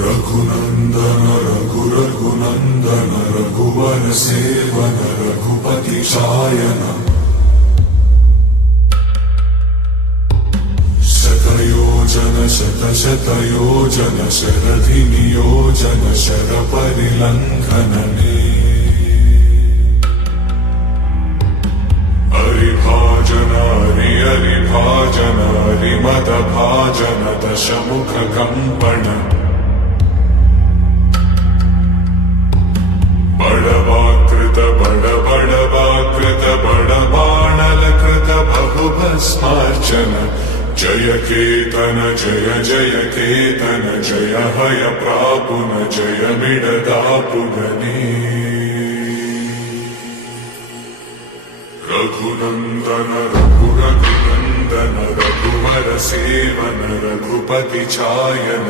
रघुनंदन रघुनंदन रघुवर seven Raghupati Shayan शतयोजन शतशतयोजन शरधि नियोजन sir परिलंघनने हरिभाजन हरिभाजन हरिमद भाजन दशमुख कंपन बड़वाकृत बड़वाकृत बड़बाणलकृत बहुभस्मार्चन जय केतन जय केतन जय हय प्रापुन जय मिडदापुगने रघुनंदन रघुनंदन रघुवर सेवन रघुपति चायन